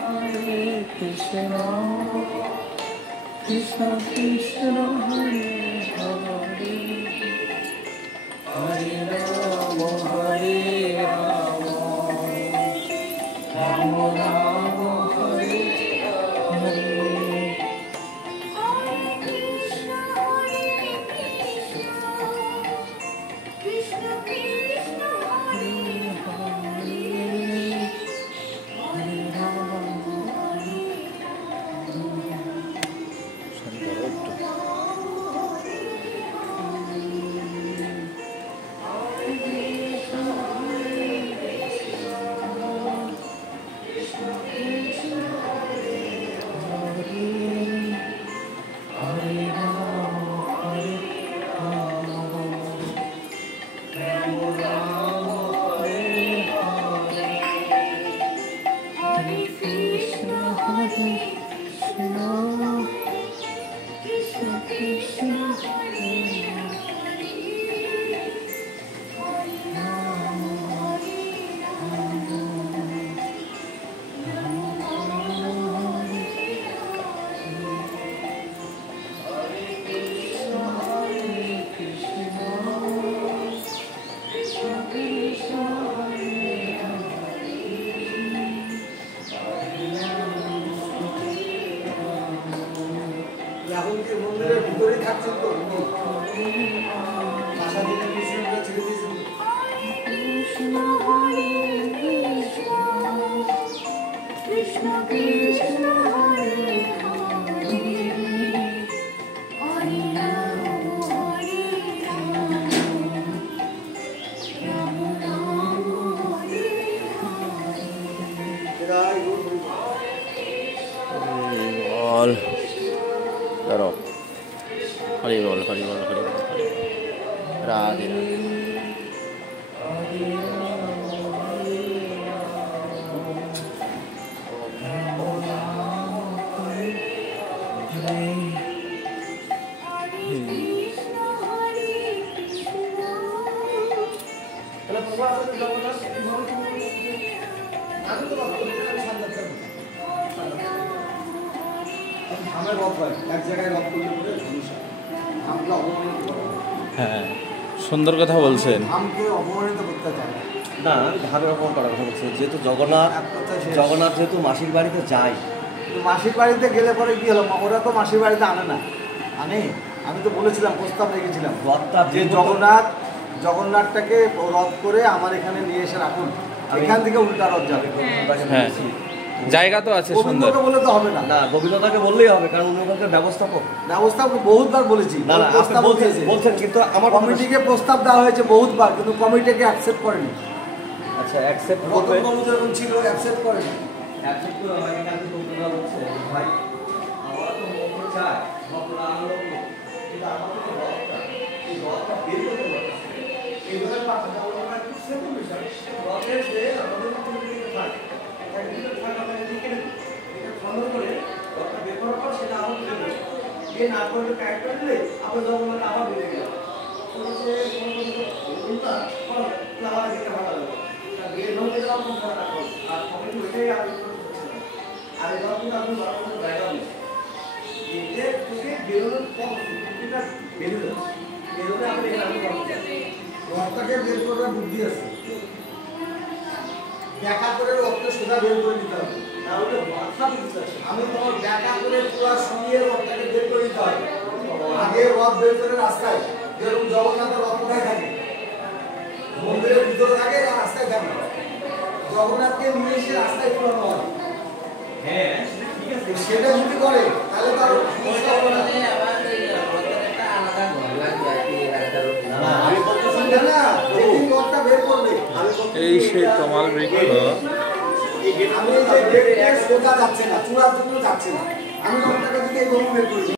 Hare Krishna, Krishna Krishna Hare Hare, Hare Rama Hare Rama, Rama Rama Hare Hare. Rahul के মন্দিরের ভিতরে থাকছেন তো আশা দিনে বিষ্ণুকে ছেড়ে দিয়েছেন কৃষ্ণ হরে কৃষ্ণ কৃষ্ণ কৃষ্ণ হরে হরে রাম হরে রাম রাম রাম হরে বল करो हरि बोल हरि बोल हरि बोल हरि राधे হ্যাঁ সুন্দর কথা বলছেন না আমি ধামের অপমান করার কথা বলছি যেহেতু জগন্নাথ যেহেতু মাসির বাড়িতে যায় মাসির বাড়িতে গেলে পরে কি হলো ওরা তো মাসির বাড়িতে আনে না আনে আমি তো বলেছিলাম প্রস্তাব রেখেছিলাম যে জগন্নাথটাকে রথ করে আমার এখানে নিয়ে এসে রাখুন এখান থেকে উল্টা রথ যাবে হ্যাঁ জায়গা তো আছে সুন্দর বলে তো হবে না না গোবিন্দদাকে বললেই হবে কারণ উনি ওখানকার ব্যবস্থাপক বহুতবার বলেছি না না বলছেন কিন্তু আমার কমিটিকে প্রস্তাব দেওয়া হয়েছে বহুতবার কিন্তু কমিটিকে অ্যাকসেপ্ট করেনি আচ্ছা অ্যাকসেপ্ট করবে যখন ছিল অ্যাকসেপ্ট করেনি অ্যাকসেপ্ট করে আমাকে কালকে গোবিন্দদা বলছে ভাই আমরা তো মঙ্গল চাই ভক্তরা আনন্দ কিন্তু আমাদের তো রথটা এই রথটা বের করতে পারছে এইভাবে পাঠাতে আমরা একটু সেরকম বিষয় রথের যে আমাদের কমিটি থাকে একদিকে থাকা মানে দিকে এটা খনন করে রথটা বের করার পর সেটা আবার বের করে যে না করলে ক্যারেক্টার দিলে আবার জগন্নাথ আবার বেরিয়ে গেল সে উল্টা আবার যেতে ভালো লাগবে বের হতে যাওয়ার কোনো কথা না আর কমিটি ওইটাই আগে আর এবার কিন্তু আপনি বারবার জায়গা নেই এতে তোকে বেরোনোর পর এটা বেরোবে বেরোলে আপনি এখানে রথটাকে বের করার বুদ্ধি আছে ব্যাখ্যা করে রথটা সোজা বের করে নিতে হবে তাহলে মাথা দিতে আমি তোমার ব্যাখ্যা করে পুরো শুনিয়ে রথটাকে বের করে নিতে হবে আগে রথ বের করে রাস্তায় যেরকম জগন্নাথের রথ কোথায় থাকে মন্দিরের ভিতরে থাকে আর রাস্তায় থাকে জগন্নাথকে নিয়ে এসে রাস্তায় পুরানো হয় হ্যাঁ ঠিক আছে সেটা যদি করে তাহলে তার সমস্যা হবে না এই সেই তমাল বৃক্ষ আমি যে যাচ্ছে না চূড়ার জন্য যাচ্ছে না আমি রথটাকে দিকে এই বের করেছি